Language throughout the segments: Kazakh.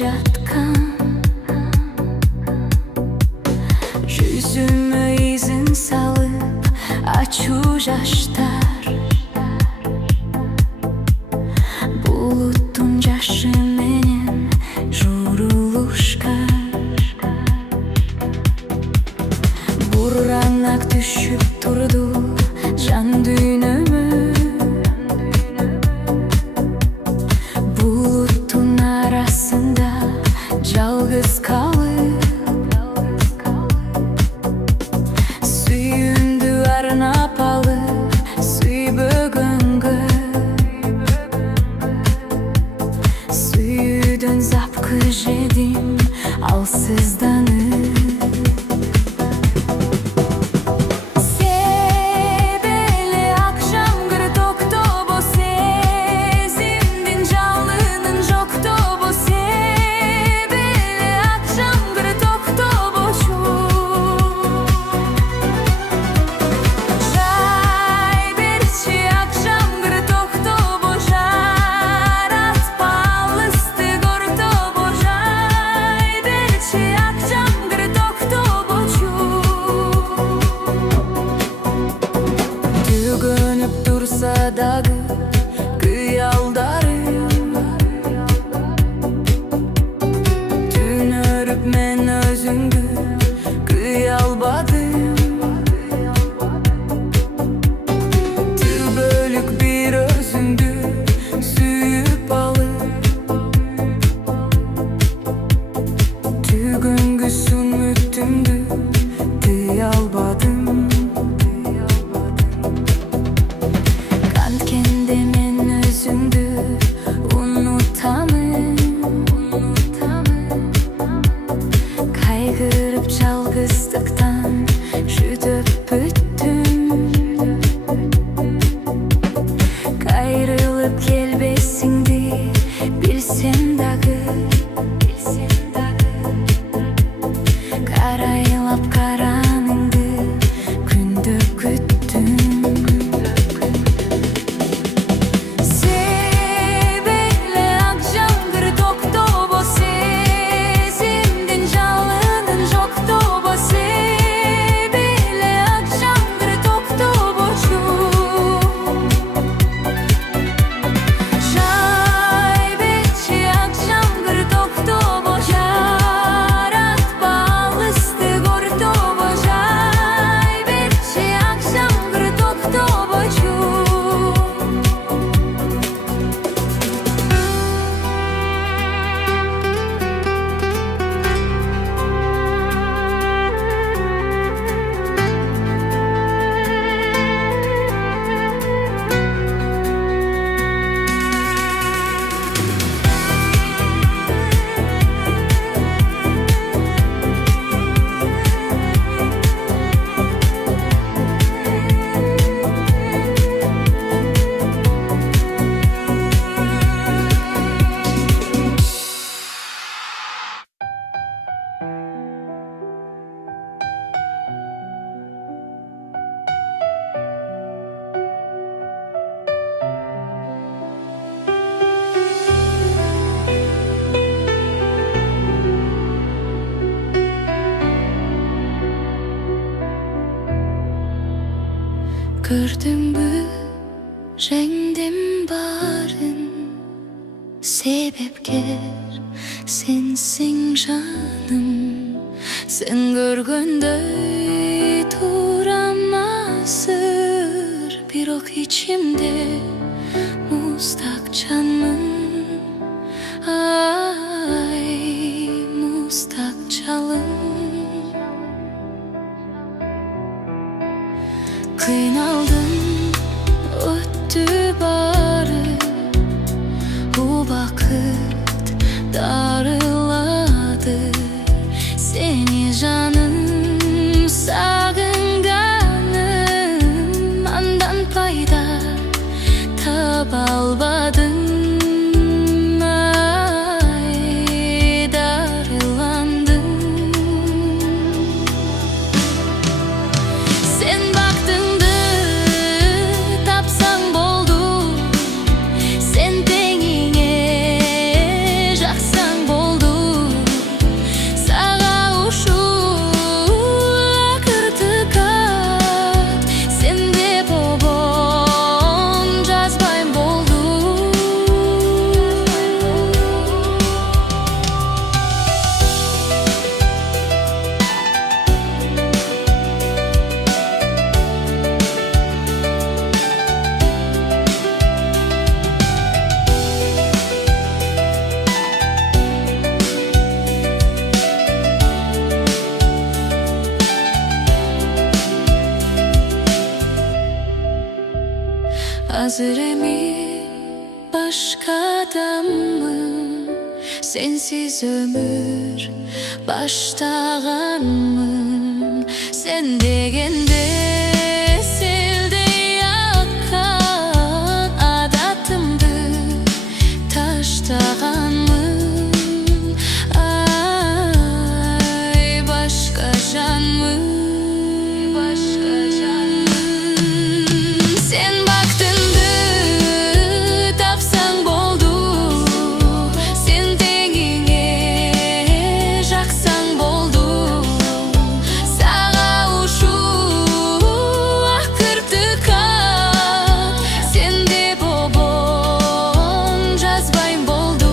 жатқан жүзіме ізін салып ачу жаштар, бұлыттың жашы менен журулушкан. Буранак түшүп турду жан дүйнөмө, бұлыттың арасында жалгыз калып, сүйүүмдү арнап алып сүйбөгөнгө, сүйүүдөн запкы жедим алсызданып. Дагы кыялдарым түнөрүп мен өзүңдү кыя албадым. Түбөлүк бир өзүңдү сүйүп алып, түгөнгүсүн үмүтүмдү тыя албадым. Кайгырып жалгыздыктан жүдөп бүттүм, кайрылып келбесиңди билсем дагы, карайлап караныңды күндөп күттүм. Көрдүңбү жеңдим барын, себепкер сенсиң жаным. Сен көргөндөй турам азыр, бирок ичимде муздак жанмын. Ай, муздак жалын. Кыйналдым, өттү бары, убакыт дарылады. Сени жаным сагынганым, андан пайда таба албадым. Ай, дарыландым. Сен бактыңды тапсаң болду, сен теңиңе жаксаң sensiz ömür baştaganmın. Sen degende selde yakkan adatımdı taştaganmın. Ay başka canmın, başka canmın. Sen baktındı tapsan boldu, sen tengine jaksan boldu. Sağa uşup akırdı kat, sen de bobon жазбайм болду.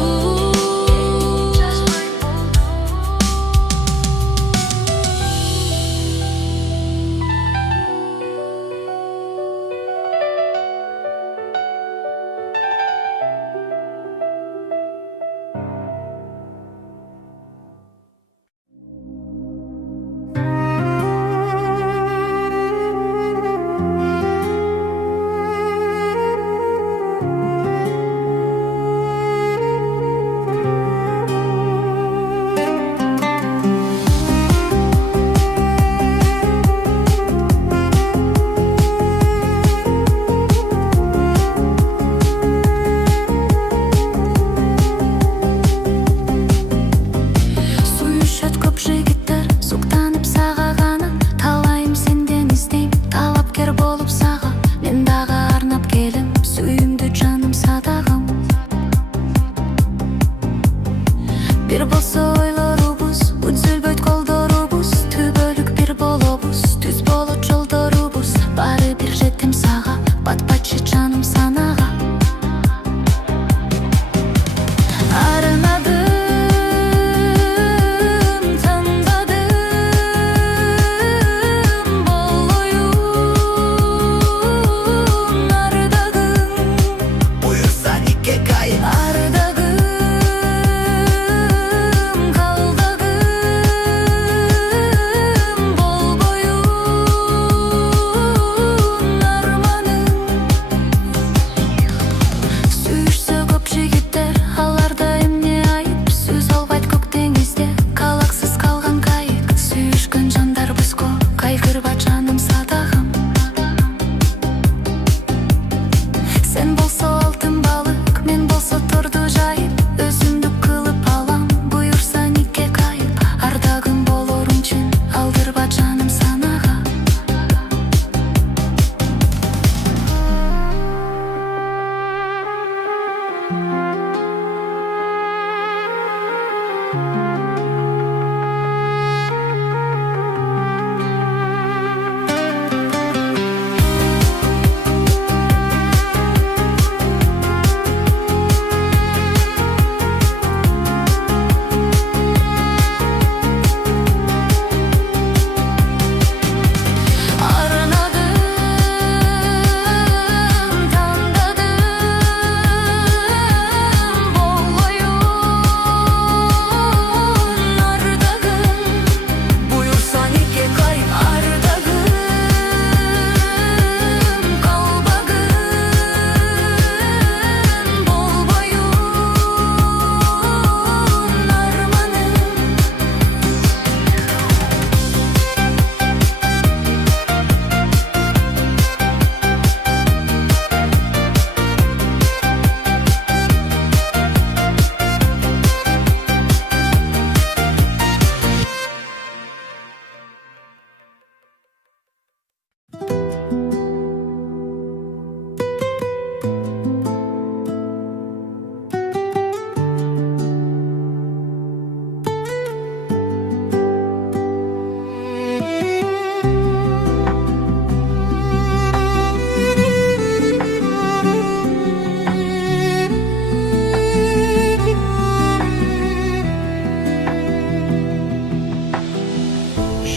Суюшат көп жигиттер, суктанып сага гана. Талайым сенден издейм, талапкер болуп сага. Мен дагы арнап келем, сүйүмдүү жаным садагым. Бир болсо ойлорубуз, үзүлбөйт колдорубуз. Түбөлүк бир болобуз, түз болот жолдорубуз. Баары бир жетем сага, батпачы жаным санага. Арынадым, тандадым, болоюн ардагым. Буюрса никке кайын Ардагым, калдагым, болбоюн арманым. Сүйүшсө көп жигиттер, аларда эмне айып? Сөз албайт көк деңизде, калаксыз калган кайык. Сүйүшкөн жандар бузго, кайгырба жаным садагым. Сен болсо алтын балык, мен болсо торду жайып. Өзүмдүк кылып алам, буюрса никке кайып. Ардагым болор үчүн, алдырба жаным санага. Арынадым, тандадым, болоюн ардагым. Буюрса никке кайын ардагым, калбагым, болбоюн арманым.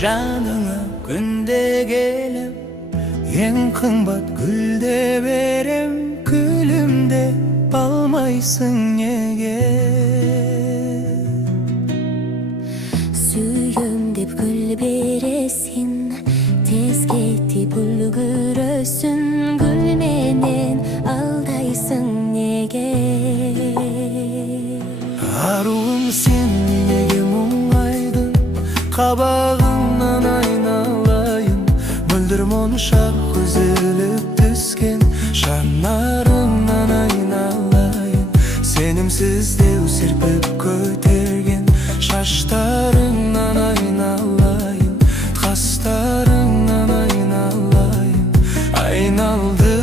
Жаныңа күнде келем, ең қымбат гүлде берем. Күлімде балмайсың неге? Сүйөм деп гүл бересин, тез кетип үлгүрөсүн. Гүл менен алдайсың неге? Аруым сен Kabağından aynalayın Mөлдір моншақ үзіліп түскен Жанарыңнан айналайын Сенімсіздеу серпіп көтерген Шаштарыңнан айналайын Қастарыңнан айналайын Айналды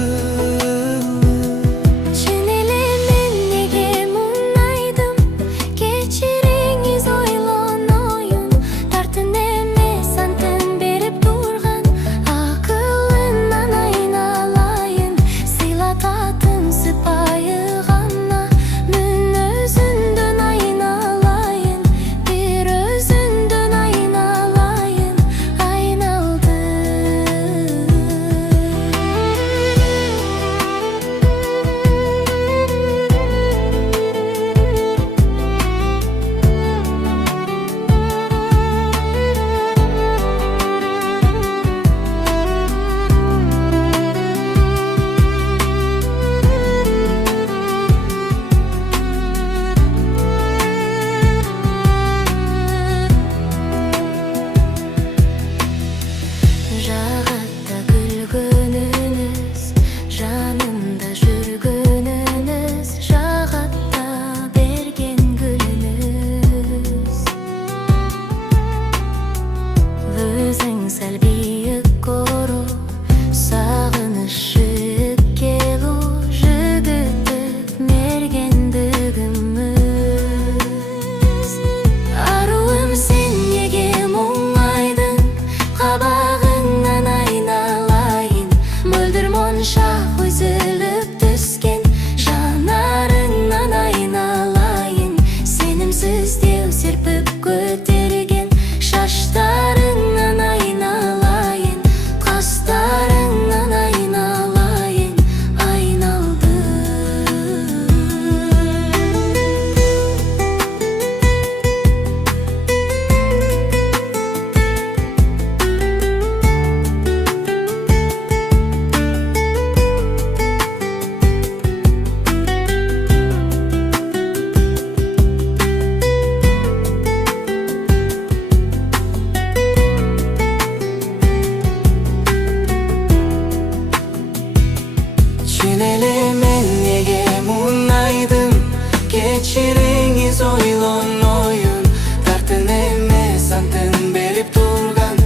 Кечириңиз ойлонойын Тартын эмес антын берип турган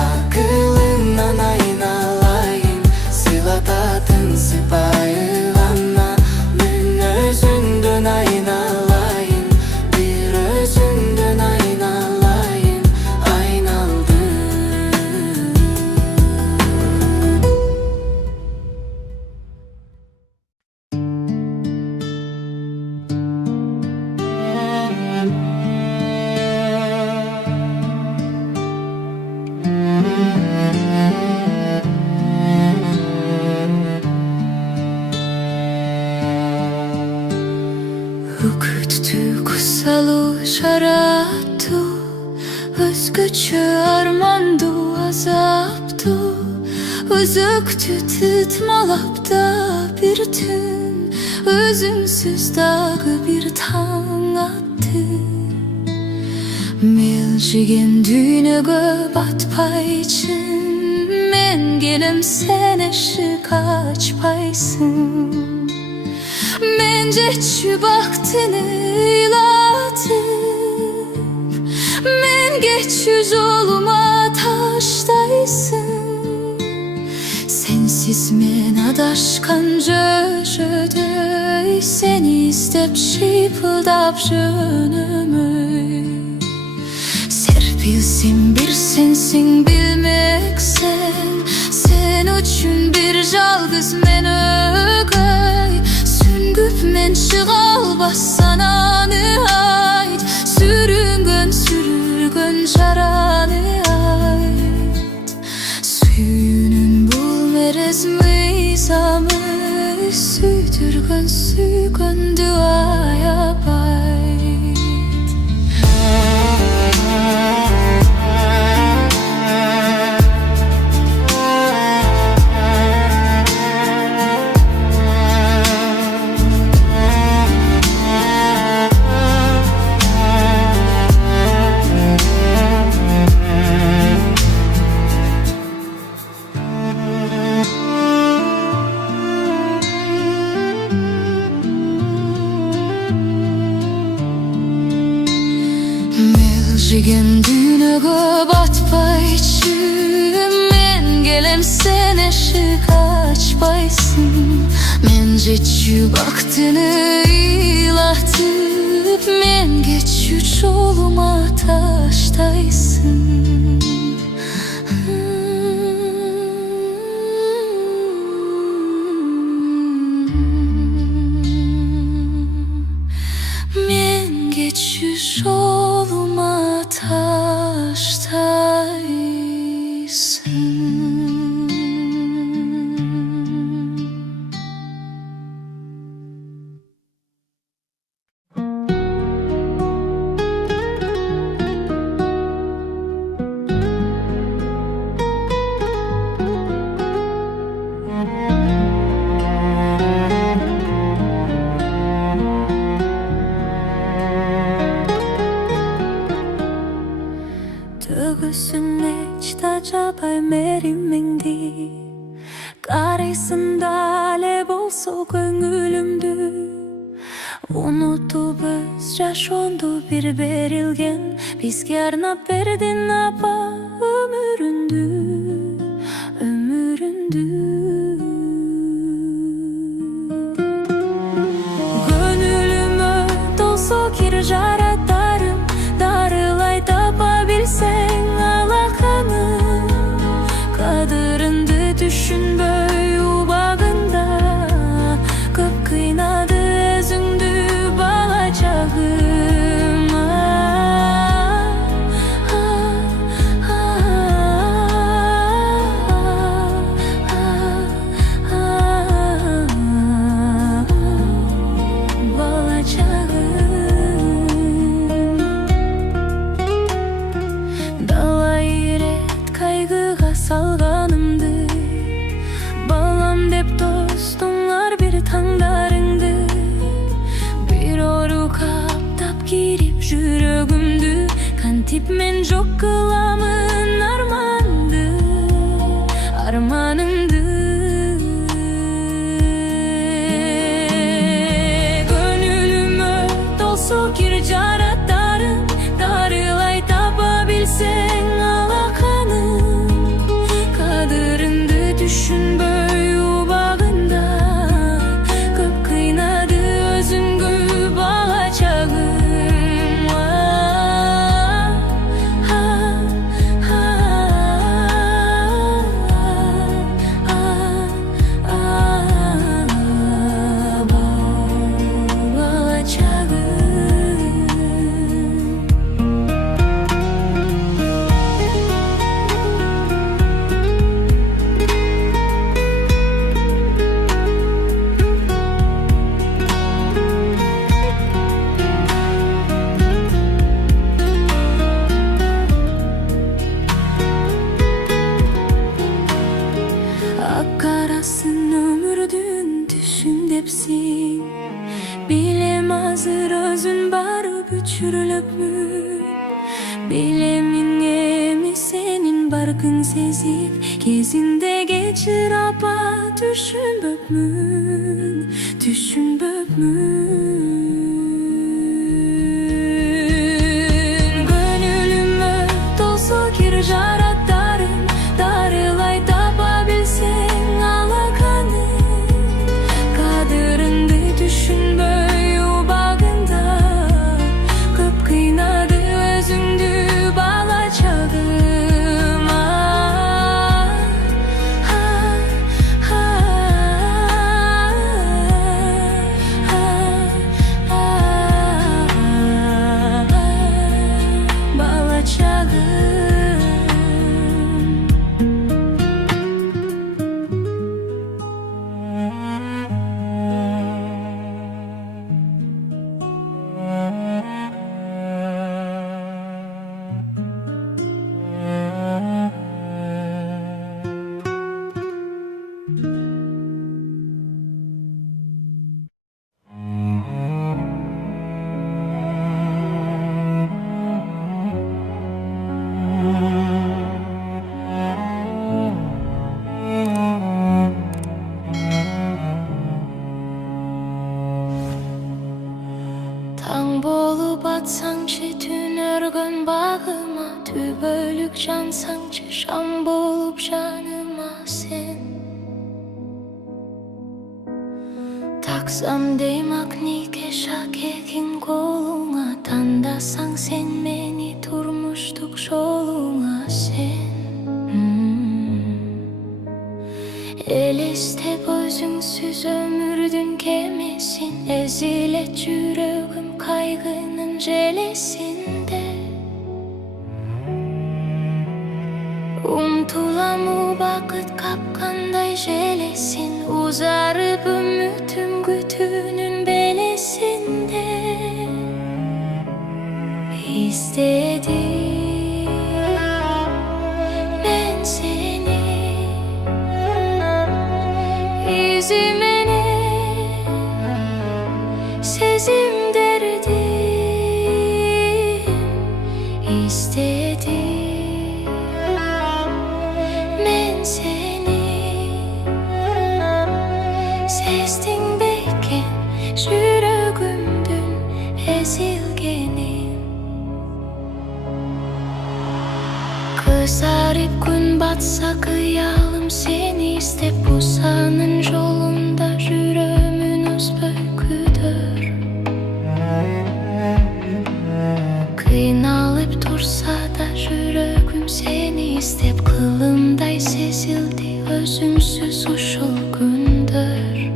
Акылыңнан айналайын Сыйлататын сыпайы гана Мен өзүңдөн айналайын Бир өзүңдөн айналайын Айналды Үгіттік салу жаратту Өзгөчө арманду азапту Өзөктү тытмалапта бир түн Өзүңсүз дагы бир таң атты Мелжиген дүйнөгө батпайчын Мен келем сен эшик ачпайсың Men жетчү бактыны ыйлатып Men кетчү жолума таштайсың Сенсиз мен адашкан жөжөдөй Сени издеп шыйпылдап жөнөмөй Серпилсин бир сенсиң билмексен Sen үчүн бир жалгыз мен өгөй Сүнгүп мен чыга албастан аны айт Сүрүлгөн жараны айт Сүйүүнүн бул мерез мыйзамы Сүйдүргөн сүйгөндү аябай Жеген dünyga batpayçı, men gelem sen eşik açpaysın. Men jetçü baktını ilahtip, men geçü çoluma taştaysın. Men geçü çoluma taştaysın. Төгісіне читачапай меримеңді, қарайсын дәле болса көңілімді. Ұнытып біз жашонды бір берілген, бізге арнап бердің апа өміріңді, өміріңді. Gönlüme dolsa kir jaratarim, darılay tapa bilsen alakanım. Kadırındı düşünböy ubağında, köp kıynadı özüngdü balacağım. Salganımdı, balam dep dostumlar bir tandarыңды. Bir oru kaptap girip жүрөгүмдү, kantip men жок кыламын armanды, armanымды. Gönlüme dolsa kir жараттарым, дарылай таба билсең алаканым. Kadırındı düşünböy ubağında, köp kıynadı özüngü balacağım. Akarasın ömürdün düşün depsin, bilem hazır özün barıp üçürülüp mü? Bilemin emi senin barkın sezip, kezinde geçir apa düşünböp mün, düşünböp mün? Gönlüme dolsa kir jaratarim, darılay tapa bilsen alakanım. Kadırındı düşünböy ubağında, köp kıynadı özüngdü balacağım. Tübölük cansan çeşan bolup canıma sen Taksam deymak nike şakekin koluna Tandasang sen meni durmuştuk yoluna sen El istep özüngsüz ömürdün kemesin Ezilet yüreğim kaygının jelesinde Umtulam o vakit kapkanday jelesin Uzarıp ümitim gütünün belesinde İstedim ben seni Yüzüme ne sezim derdim İstedim ben seni Sestin beyken yüreğimdün ezilgenin Kızarıp gün batsa kıyalım seni istep usanın yolunda yüreğimiz böküdür Kıynalıp dursa da yüreğim seni istep kılımday sezildi özünsüz uşul gündür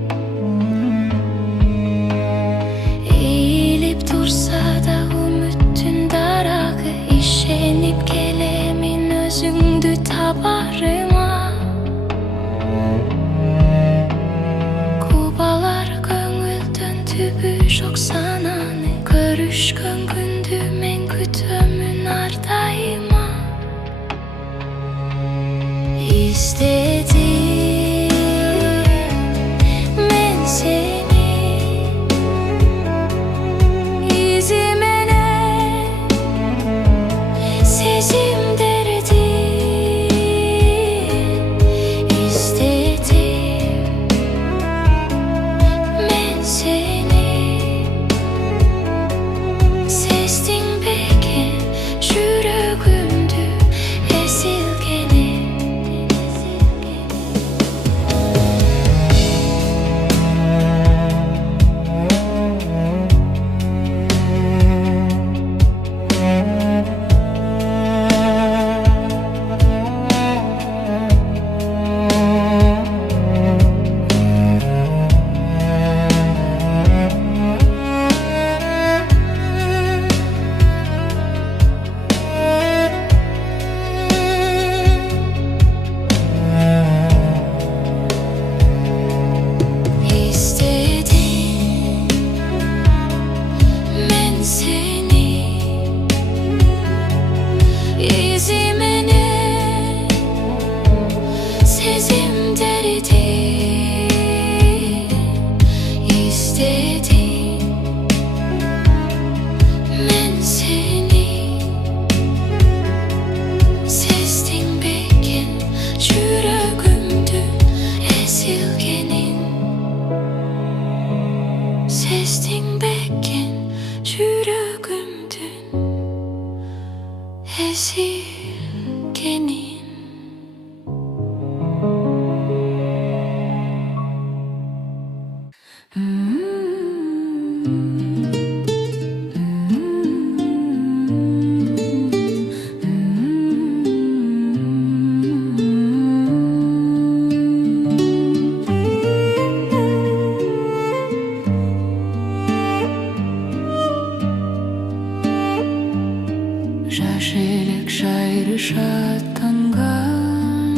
Eğilip dursa da ümitin darağı işenip gelemin özündü tabarıma Kubalar gönülden tübü çok sananı Görüşkön gündü men kütümün ardayıma İstedim ben seni İzime ne sezim derdim İstedim ben seni Sestin beken yüreğimdü ezilgenin İstedim ben seni İzime ne sezim derdim İstedim ben seni Sestin beken yüreğimdü ezilgenin Sestin beken yüreğimdün ezilgenin Жашелек шайрышаттанган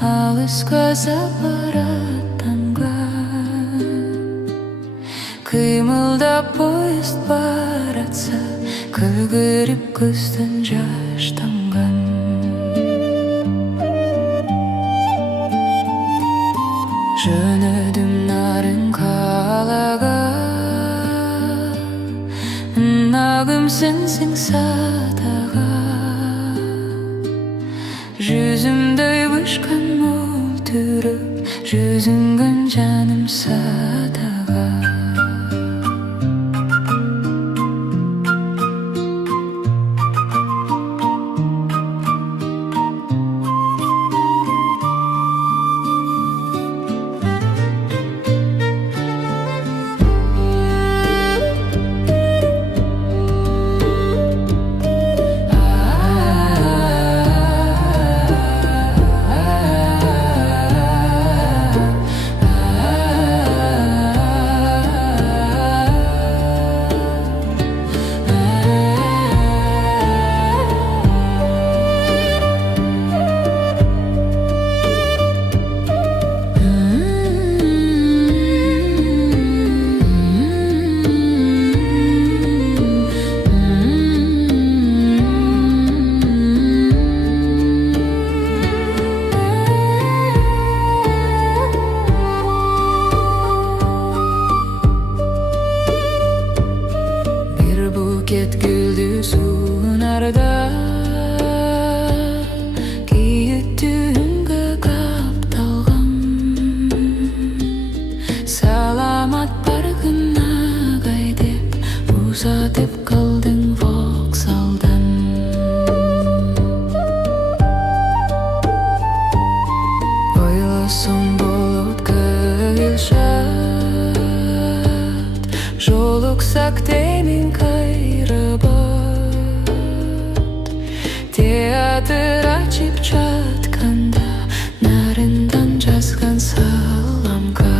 Алыска запыраттанган Кыймылдап поезд баратса Көлгіріп көзден жаштанган Жөнөдүм нарын қалаға Nagım sensin sadağa Yüzümde bışkan moldurup Yüzüngün canım sadağa barda kiyittiğimge kaptalgan salamat bargına gaydep uzatып kaldың voksaldan. Ойлосоң болот кылшат, жолуксак темин кайрабат. Театр ачып жатканда нарындан жазган саламга.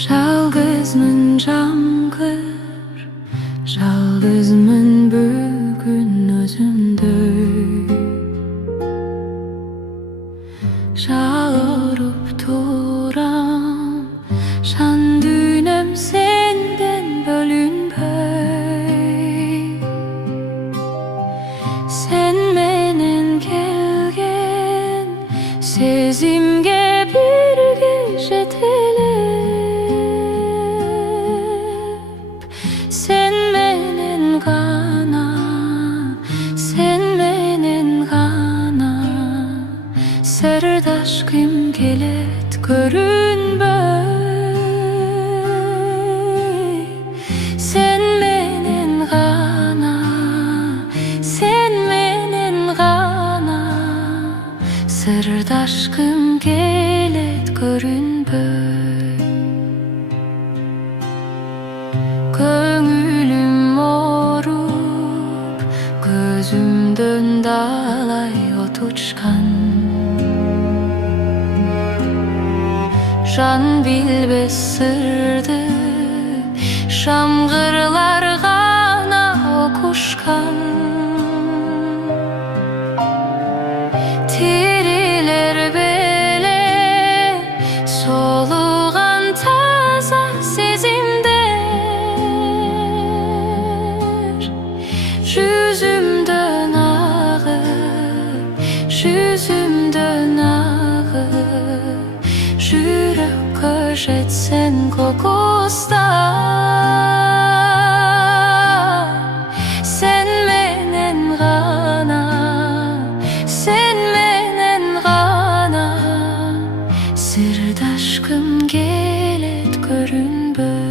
Жалғызмын жаңғыр, жалғызмын бүгін өзімді. Жалырып тұрам, жан дүнім сенден бөлінбей. Sen менен келген сезімге бірге жетелеп. Sen menen gana sırdaşkım kelet görünböy. Sen menen gana sırdaşkım kelet görünböy. Көңілім оруп, көзімден далай от учкан. Жан билбес сырды шамғырлар ғана окушкан. Тирилер беле солуған таза сезимде. Yüzümden ağır, yürekке jetsen kokusta. Sen menen gana sırdaşkım gelet görünböy.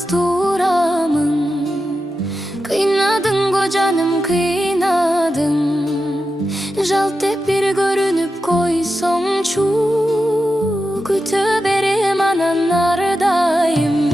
yalnız duramın. Kıynadın kocanım kıynadın. Jaltep bir görünüp koysomçu. Kütü berim ananlardayım.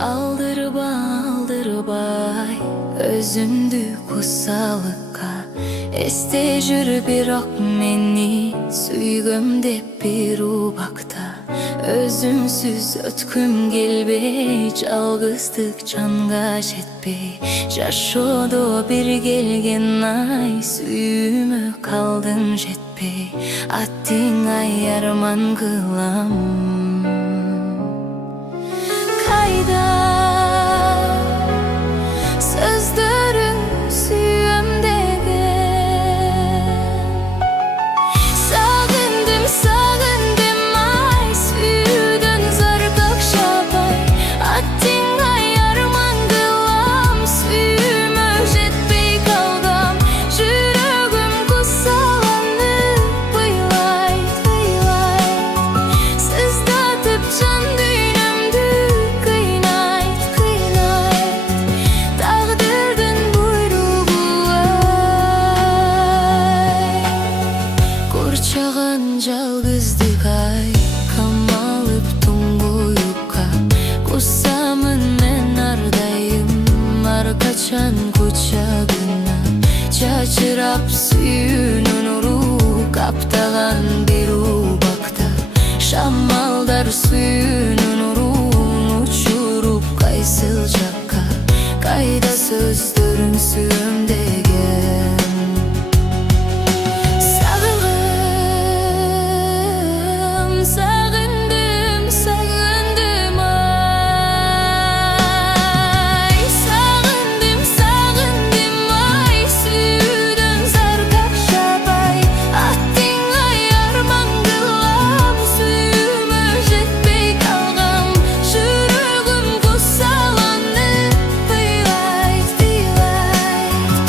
Aldırba özündü kusalıkka. Este jür biroq meni süygüm dep bir ubakta. Özümsüz ötküm gelbey, жалгыздык canga жетпей. Жашоодо bir gelgen ay, сүйүүмө kaldın жетпей. Аттың ай арман кылам. Kayda sözlerin süyümdegen. Sağındım sağındım ay, süydün zargak şapay. Attın ay arman kılam, süyüme jetpey kalgam. Жүрөгüm kusalanıp bıylayt bıylayt. Sızdatıp can düğünümdü kıynayt kıynayt. Tağdırdın buyruğu ay. Kurçağan жалгыздык ay, камалып туңгуюкка. Кусамын мен ардайым, аркачан кучагына. Чачырап сүйүүнүн нуру, каптаган бир убакта. Шамалдар сүйүүнүн нурун учуруп кайсыл жакка. Кайда сөздөрүң сүйүмдеген. Sağındım sağındım ay. Sağındım sağındım ay, süydün zargak şapay. Attın ay arman kılam, süyüme jetpey kalgam. Жүрөгüm kusalanıp bıylayt bıylayt.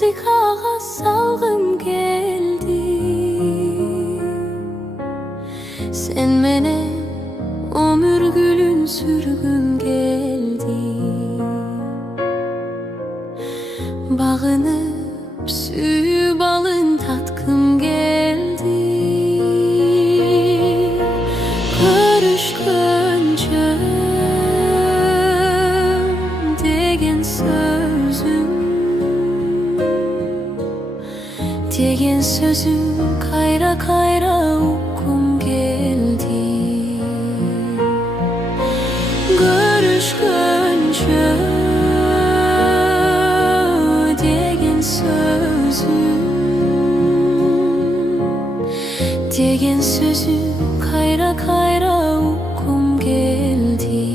Muzikaga salgım geldi. Sen mene ömür gülün sürgüm geldi. Bağınıp süyüp alın tatkım geldi. Görüşkönce degen sözüm kayra kayra uykum geldi. Görüşkönce degen sözüm kayra kayra uykum geldi.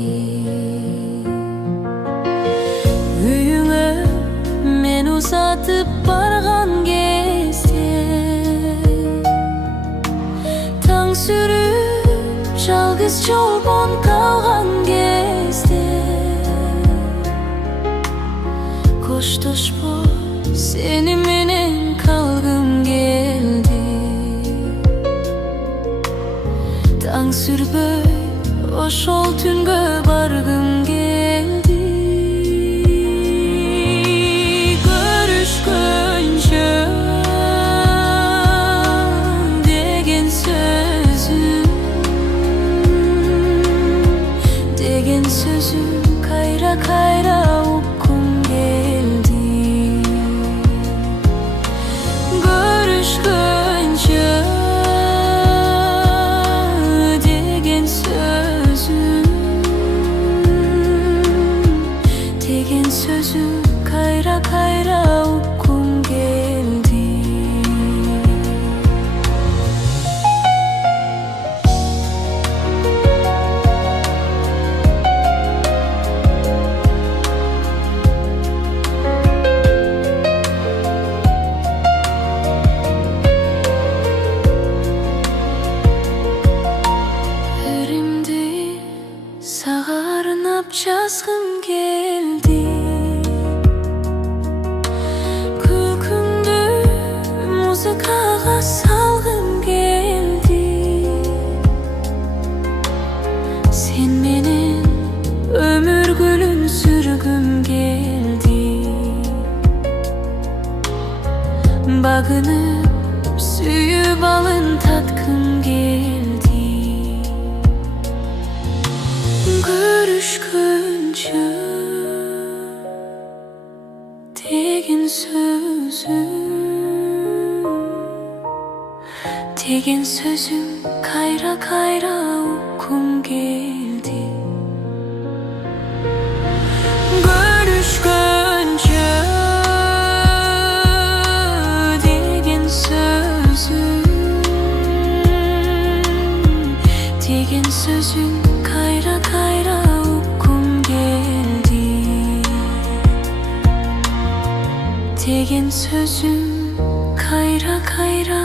Üyüңe men uzatıp bargan кезде таң сүрүп жалгыз жолбон калган кезде коштошпой сени менен калгым келди. Таң сүрбөй ошол түнгө баргым келди. Görüşkönce degen sözüm kayra kayra uykum geldi. Görüşkönce degen sözüm kayra kayra uykum geldi. Yüreğimde sağa arnap жазгым келди. Күлкүңдү музыкага салгым келди. Sen менен өмүр гүлүн сүргүм келди. Багынып сүйүп алын таткым келди. Görüşkönce degen sözüm kayra kayra uykum geldi. Görüşkönce degen sözüm kayra kayra uykum geldi. Degen sözüm kayra kayra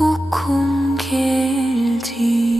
uykum geldi.